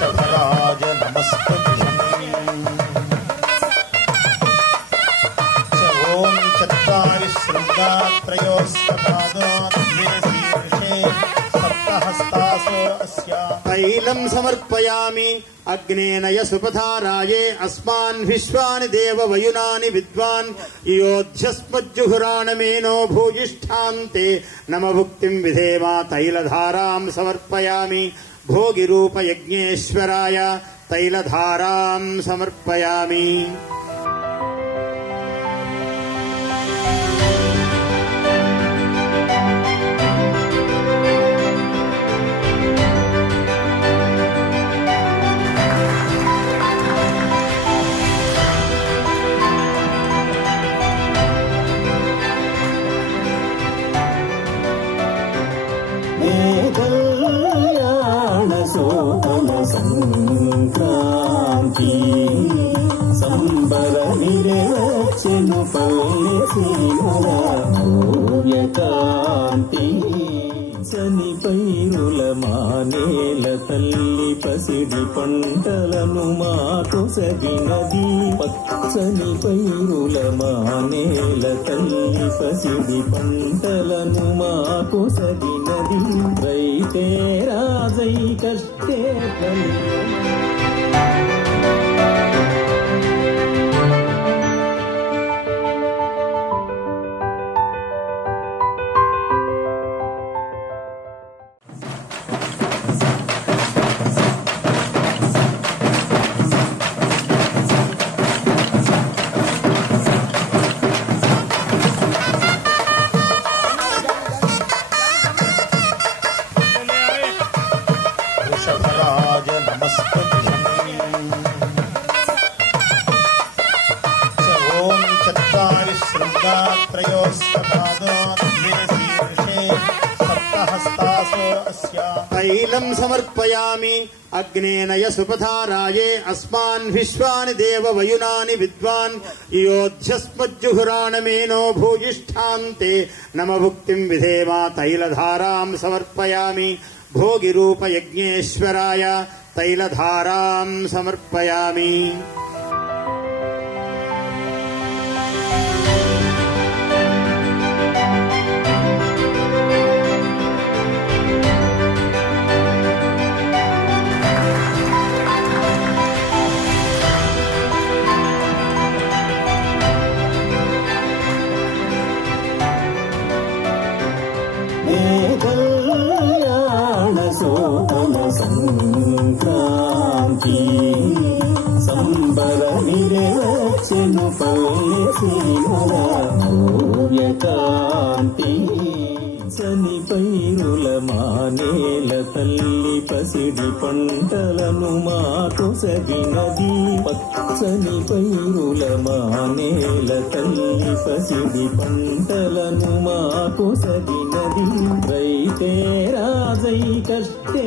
वृषभराज नमस्तुभ्यं ओम चत्वारि शृंगात्रयोस्वपादो द्वे शीर्षे सप्तहस्तासो अस्या तैलं समर्पयामि अग्नेन यसुपथाराये अस्मान् विश्वानि देव वयुनानि विद्वान् योध्यस्मज्जुहुराणमेनो भूयिष्ठान्ते नमभुक्तिं विधेमा तैलधारां समर्पयामि भोगिरूपयज्ञेश्वराय तैलधारां समर्पयामि సంక్రాంతి సంబరమిరే వచ్చెను పల్లె సీమూర్యకాంతి సని పైరుల మానేల తల్లి పసిడి పంటలను మాకు సగినది పచ్చని పైరుల మానేల తల్లి పసిడి పంటలను మాకు సగినది రైతే రాజై కష్టే वृषभराज नमस्तुभ्यं ओम चत्वारि शृंगात्रयोस्वपादो द्वे शीर्षे सप्तहस्तासो अस्या तैलं समर्पयामि अग्नेन यसुपथाराये अस्मान् विश्वानि देव वयुनानि विद्वान् योध्यस्मज्जुहुराणमेनो भूयिष्ठान्ते नमभुक्तिं विधेमा तैलधारां समर्पयामि भोगिरूपयज्ञेश्वराय तैलधारां समर्पयामि సంక్రాంతి సంబరమిరే వచ్చెను పల్లె సీమూర్యకాంతి సని పైరుల మానేల తల్లి పసిడి పంటలను మాకు సగినది పచ్చని పైరుల మానేల తల్లి పసిడి పంటలను మాకు సగినది రైతే రాజై కష్టే